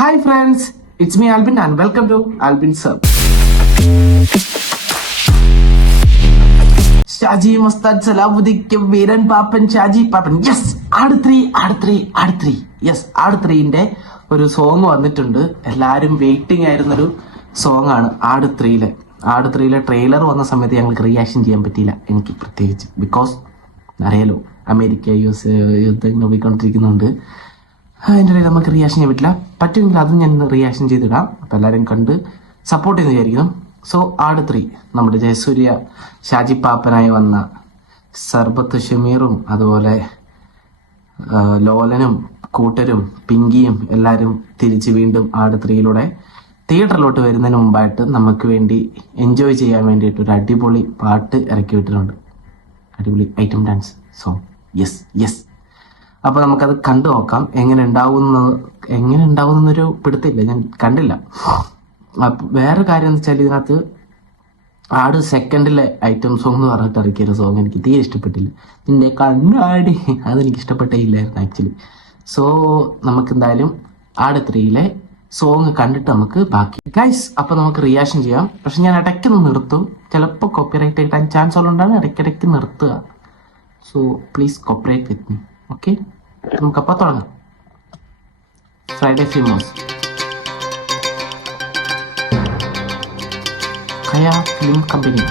Hi friends, it's me Albin and welcome to Albin Sir. Shaji മസ്താദ് Salahuddin Veeran Pappan Shaji Pappan. Yes, Aadu three yes, Aadu 3ന്റെ ഒരു song വന്നിട്ടുണ്ട്. എല്ലാരും വെയിറ്റിംഗ് ആയിരുന്നൊരു സോങ് ആണ് ആട് 3ലെ ട്രെയിലർ വന്ന സമയത്ത് ഞങ്ങൾക്ക് റിയാക്ഷൻ ചെയ്യാൻ പറ്റിയില്ല, എനിക്ക് പ്രത്യേകിച്ച്. ബിക്കോസ് അറിയാലോ, അമേരിക്ക US യുദ്ധം പോയിക്കൊണ്ടിരിക്കുന്നുണ്ട്. അതിൻ്റെ ഇടയിൽ നമുക്ക് റിയാക്ഷൻ ചെയ്യാൻ പറ്റില്ല. പറ്റുമെങ്കിൽ അതും ഞാൻ റിയാക്ഷൻ ചെയ്തിടാം. അപ്പം എല്ലാവരും കണ്ട് സപ്പോർട്ട് ചെയ്ത് വിചാരിക്കണം. സോ ആട് 3 നമ്മുടെ ജയസൂര്യ ഷാജി പാപ്പനായി വന്ന സർബത്ത് ഷമീറും അതുപോലെ ലോലനും കൂട്ടരും പിങ്കിയും എല്ലാവരും തിരിച്ച് വീണ്ടും ആട് 3യിലൂടെ തിയേറ്ററിലോട്ട് വരുന്നതിന് മുമ്പായിട്ട് നമുക്ക് വേണ്ടി എൻജോയ് ചെയ്യാൻ വേണ്ടിയിട്ട് ഒരു അടിപൊളി പാട്ട് ഇറക്കി വിട്ടിട്ടുണ്ട്. അടിപൊളി ഐറ്റം ഡാൻസ് സോങ്. യെസ്. അപ്പൊ നമുക്കത് കണ്ടു നോക്കാം. എങ്ങനെ ഉണ്ടാവുന്നൊരു പിടുത്തില്ല, ഞാൻ കണ്ടില്ല. വേറെ കാര്യം എന്ന് വെച്ചാൽ ഇതിനകത്ത് ആട് സെക്കൻഡിലെ ഐറ്റം സോങ് എന്ന് പറഞ്ഞിട്ട് ഇറക്കിയൊരു സോങ് എനിക്ക് തീരെ ഇഷ്ടപ്പെട്ടില്ല. നിന്റെ കണ്ണാടി അതെനിക്ക് ഇഷ്ടപ്പെട്ടേ ഇല്ലായിരുന്നു ആക്ച്വലി. സോ നമുക്ക് എന്തായാലും ആട് 3യിലെ സോങ് കണ്ടിട്ട് നമുക്ക് ബാക്കി ഗൈസ്. അപ്പൊ നമുക്ക് റിയാക്ഷൻ ചെയ്യാം. പക്ഷെ ഞാൻ ഇടയ്ക്ക് നിർത്തും, ചിലപ്പോൾ കോപ്പിറൈറ്റ് കിട്ടാൻ ചാൻസ് ഉള്ളതുകൊണ്ടാണ് ഇടയ്ക്കിടയ്ക്ക് നിർത്തുക. So please cooperate with me, okay? നമുക്കപ്പോൾ തുടങ്ങാം. ഫ്രൈഡേ ഫിലിംസ്, ഖയ ഫിലിം കമ്പനി.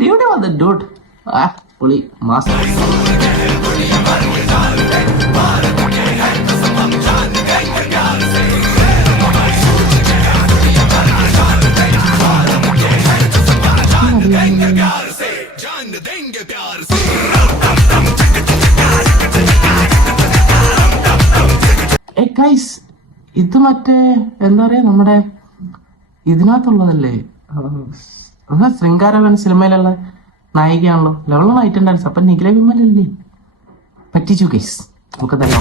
ഡ്യൂഡ് വന്ന ഡ്യൂഡ് പുളി മാസ്. ഇത് മറ്റേ എന്താ പറയാ, നമ്മുടെ ഇതിനകത്തുള്ളതല്ലേ, ശൃംഗാരവൻ സിനിമയിലുള്ള നായികയാണല്ലോ, ലവള ഐറ്റം ഡാൻസ്. അപ്പൊ നിഖില വിമലല്ലേ? പറ്റിച്ചു ഗൈസ്. നമുക്ക് തന്നെ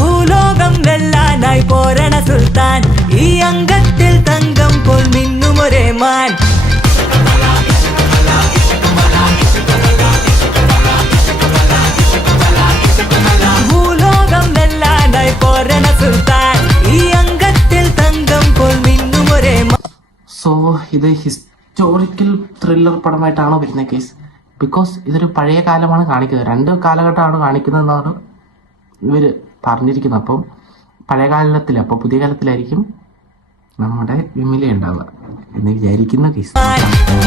ഭൂലോകം വെല്ലാനായി പോരണ സുൽത്താൻ, ഈ അംഗത്തിൽ തങ്കം പോൽ മിന്നുമൊരേ മാൻ. ഭൂലോകം വെല്ലാനായി പോരണ സുൽത്താൻ, ഈ അംഗത്തിൽ തങ്കം പോൽ മിന്നുമൊരേ മാൻ. സോ ഇത് ഹിസ്റ്റോറിക്കൽ ത്രില്ലർ പടമായിട്ടാണോ വരുന്നത് കേസ്? ബിക്കോസ് ഇതൊരു പഴയ കാലമാണ് കാണിക്കുന്നത്, 2 കാലഘട്ടമാണ് കാണിക്കുന്നതെന്നാണ് ഇവര് പറഞ്ഞിരിക്കുന്നത്. അപ്പം പഴയ കാലത്തിൽ, അപ്പൊ പുതിയ കാലത്തിലായിരിക്കും നമ്മുടെ വിമില ഉണ്ടാവുക എന്ന് വിചാരിക്കുന്ന കേസ്.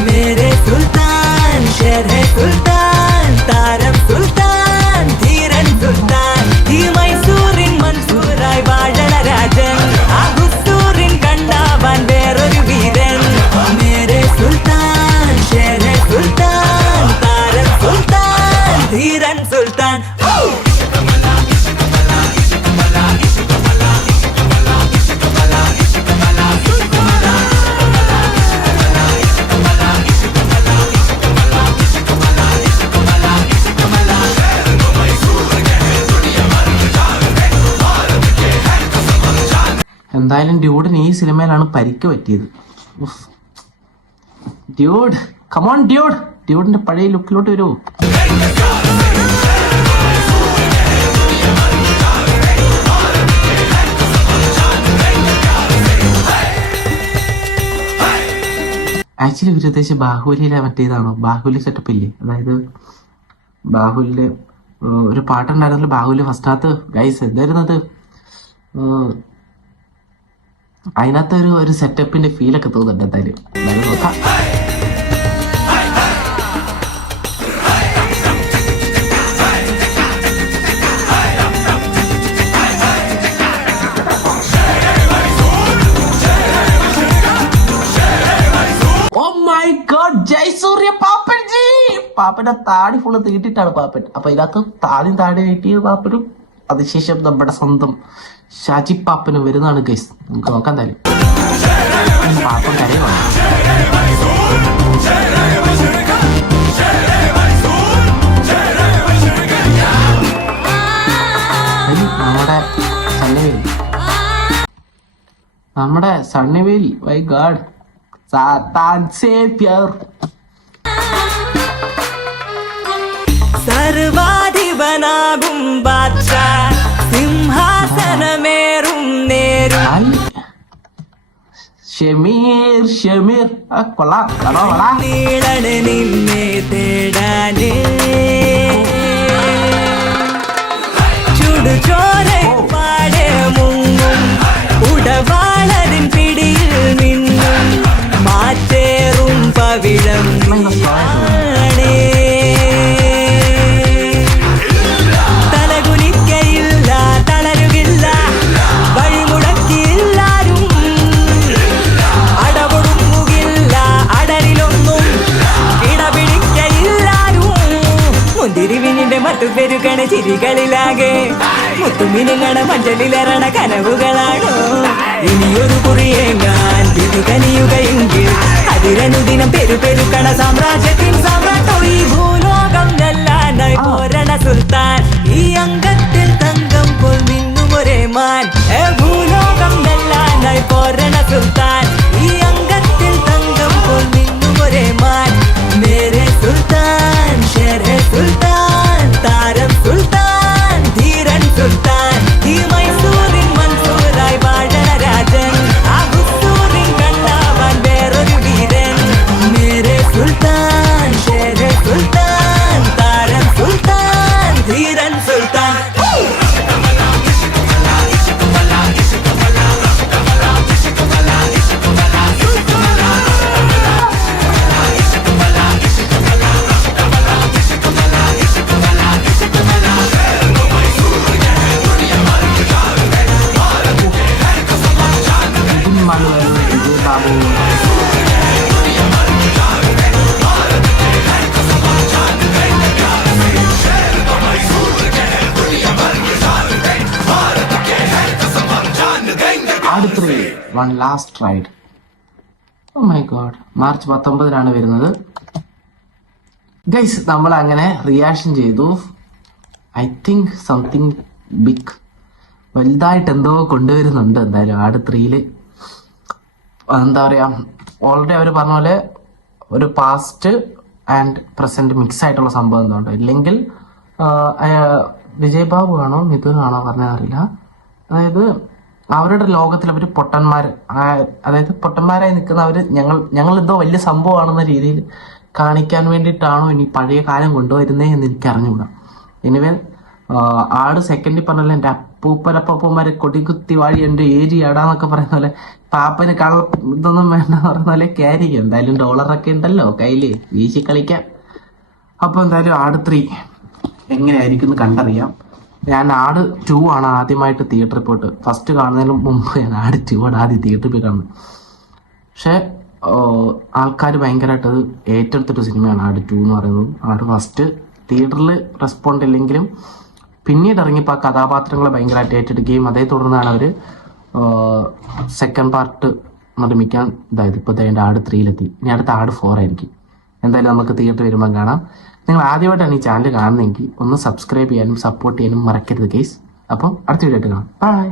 മേരെ സുൽത്താൻ, ഷെർഹെ സുൽത്താൻ, താരം സുൽത്താൻ, ധീരൻ സുൽത്താൻ, ഈ മൈസൂരിൻ മൻസൂറായി വാഴണ രാജൻ, ആ ഹുസൂറിൻ കണ്ടാവാൻ വേറൊരു വീരൻ. മേരെ സുൽത്താൻ, ഷെർഹെ സുൽത്താൻ, താരം സുൽത്താൻ, ധീരൻ സുൽത്താൻ. എന്തായാലും ഡ്യൂഡിന് ഈ സിനിമയിലാണ് പരിക്ക് പറ്റിയത്. ഡ്യൂഡ് കമോൺ ഡ്യൂഡിന്റെ പഴയ ലുക്കിലോട്ട് വരൂ. ആക്ച്വലി ഇവര് ഉദ്ദേശിച്ച ബാഹുബലിയിലെ മറ്റേതാണോ, ബാഹുബലി സെറ്റപ്പ് ഇല്ലേ? അതായത് ബാഹുബലിയില് ഒരു പാട്ടുണ്ടായിരുന്നല്ലോ, ബാഹുബലി ഫസ്റ്റിനകത്ത്. ഗൈസ് എന്തായിരുന്നത്? അതിനകത്ത് ഒരു സെറ്റപ്പിന്റെ ഫീലൊക്കെ തോന്നുന്നുണ്ട്. എന്തായാലും നോക്കാം. ജയസൂര്യ പാപ്പൻ ജി, പാപ്പന്റെ താടി ഫുള്ള് തീട്ടിട്ടാണ് പാപ്പൻ. അപ്പൊ ഇതിനകത്ത് താടി നീട്ടിയ പാപ്പനും അതിശേഷം നമ്മുടെ സ്വന്തം ഷാജി പാപ്പന് വരുന്നതാണ് ഗൈസ്. നമുക്ക് നോക്കാൻ തരും. പാപ്പൻ കരയോ? നമ്മുടെ സണ്ണിവേൽ മൈ ഗാഡ് സാത്താൻ സേവ്യർ. സർവാധിപനാകും ബാദ്ഷാ സിംഹാസനമേറും നേരും ഷമീർ കൊള്ളാം. നീളണ് നിന്നെ തേടാനേ ചുടുചോര പാടെ മുങ്ങും ഉടവാളതിൻ പിടിയിൽ നിന്നും മാറ്റേറും പവിഴം നീയാണേ. തലകുലിക്കയില്ല തളരുകില്ല വഴിമുടക്കില്ലാരും അടപൊടുങ്ങുകില്ല അടരിലൊന്നും ഇടപിടിക്കയില്ലാരും. മുന്തിരിവിനിന്റെ മട്ടുപെരുകണ ചിരികളിലാകെ മുത്തുമിനുങ്ങണ മഞ്ചലിലറണ കനവുകളാണോ. ഇനിയൊരു കുറിയേങ്ങാൻ വിധികനിയുകയെങ്കിൽ അതിരനുദിനം പെരുപെരുക്കണ സാമ്രാജ്യത്തിൻ സാമ്രാട്ടോ. ഈ ഭൂലോകം നെല്ലാനായി പോരണ സുൽത്താൻ ഈ അംഗത്തിൽ തങ്കം പോൽ നിന്നും ഒരേ മാൻ. ഭൂലോകം നെല്ലാനായി പോരണ സുൽത്താൻ ഈ അംഗത്തിൽ തങ്കം പോൽ നിന്നും ഒരേ മാൻ. മേരെ സുൽത്താൻ ഷേരെ സുൽത്താൻ താരം സുൽത്താൻ ധീരൻ സുൽത്താൻ ഈ മൈസൂരിൻ മൻസൂരായി വാഴണ രാജൻ ആ ഹുസൂരിൻ കണ്ണാവാൻ വേറൊരു വീരൻ. മേരെ സുൽത്താൻ ഷേരെ സുൽത്താൻ താരം സുൽത്താൻ ധീരൻ സുൽത്താൻ. അടുത്ത one last ride. Oh my god, March 19 വരുന്നത്. ഗൈസ് നമ്മൾ അങ്ങനെ റിയാക്ഷൻ ചെയ്തു. ഐ തിങ്ക് സംതിങ് ബിഗ് വലുതായിട്ട് എന്തോ കൊണ്ടുവരുന്നുണ്ട് എന്തായാലും ആട് 3 എന്താ പറയാ, ഓൾറെഡി അവർ പറഞ്ഞ പോലെ ഒരു പാസ്റ്റ് ആൻഡ് പ്രസന്റ് മിക്സ് ആയിട്ടുള്ള സംഭവം എന്തോ ഉണ്ട്. ഇല്ലെങ്കിൽ വിജയ് ബാബു ആണോ മിഥുനാണോ പറഞ്ഞറിയില്ല. അതായത് അവരുടെ ലോകത്തിൽ അവർ പൊട്ടന്മാർ, അതായത് പൊട്ടന്മാരായി നിൽക്കുന്ന അവർ ഞങ്ങൾ എന്തോ വലിയ സംഭവമാണെന്ന രീതിയിൽ കാണിക്കാൻ വേണ്ടിയിട്ടാണോ ഇനി പഴയ കാലം കൊണ്ടുവരുന്നേ എന്ന് എനിക്ക് അറിഞ്ഞുകൂടാ. എനിവേ ആട് സെക്കൻഡിൽ പറഞ്ഞല്ലോ എൻ്റെ അപ്പൂപ്പനപ്പൂപ്പന്മാരെ കൊടികുത്തി വാഴി എൻ്റെ ഏരിയ ആടാന്നൊക്കെ പറയുന്ന പോലെ പാപ്പന് ഇതൊന്നും വേണ്ടെന്ന് പറയുന്ന പോലെ ക്യാരി ചെയ്യും. എന്തായാലും ഡോളറൊക്കെ ഉണ്ടല്ലോ കയ്യിൽ, വീശി കളിക്കാം. അപ്പോൾ എന്തായാലും ആട് 3 എങ്ങനെയായിരിക്കും എന്ന് കണ്ടറിയാം. ഞാൻ ആട് 2 ആണ് ആദ്യമായിട്ട് തിയേറ്ററിൽ പോയിട്ട്, ഫസ്റ്റ് കാണുന്നതിന് മുമ്പ് ഞാൻ ആട് 2 ആണ് ആദ്യം തിയേറ്ററിൽ പോയി കാണുന്നത്. പക്ഷെ ആൾക്കാർ ഭയങ്കരമായിട്ട് അത് ഏറ്റെടുത്തിട്ട് സിനിമയാണ് ആട് 2 എന്ന് പറയുന്നത്. ആട് ഫസ്റ്റ് തിയേറ്ററിൽ റെസ്പോണ്ട് ഇല്ലെങ്കിലും പിന്നീട് ഇറങ്ങിയപ്പോൾ ആ കഥാപാത്രങ്ങളെ ഭയങ്കരമായിട്ട് ഏറ്റെടുക്കുകയും അതേ തുടർന്നാണ് അവർ സെക്കൻഡ് പാർട്ട് നിർമ്മിക്കാൻ ഇതായത്. ഇപ്പോൾ അതിൻ്റെ ആട് 3 ഇനി അടുത്ത ആട് 4 ആയിരിക്കും. എന്തായാലും നമുക്ക് തിയേറ്റർ വരുമ്പോൾ കാണാം. നിങ്ങൾ ആദ്യമായിട്ടാണ് ഈ ചാനൽ കാണുന്നതെങ്കിൽ ഒന്ന് സബ്സ്ക്രൈബ് ചെയ്യാനും സപ്പോർട്ട് ചെയ്യാനും മറക്കരുത് ഗൈസ്. അപ്പം അടുത്ത വീഡിയോ ആയിട്ട് കാണാം. ബൈ.